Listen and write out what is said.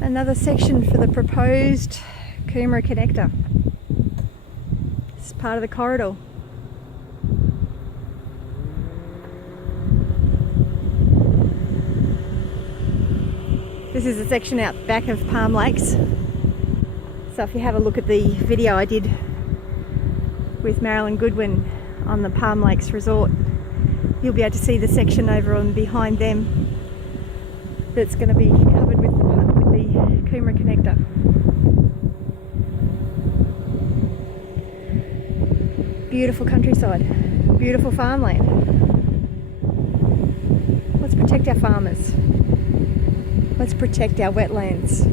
Another section for the proposed Coomera Connector. This is part of the corridor. This is a section out back of Palm Lakes. So if you have a look at the video I did with Marilyn Goodwin on the Palm Lakes Resort, you'll be able to see the section over on behind them that's going to be covered with the Coomera Connector. Beautiful countryside, beautiful farmland. Let's protect our farmers. Let's protect our wetlands.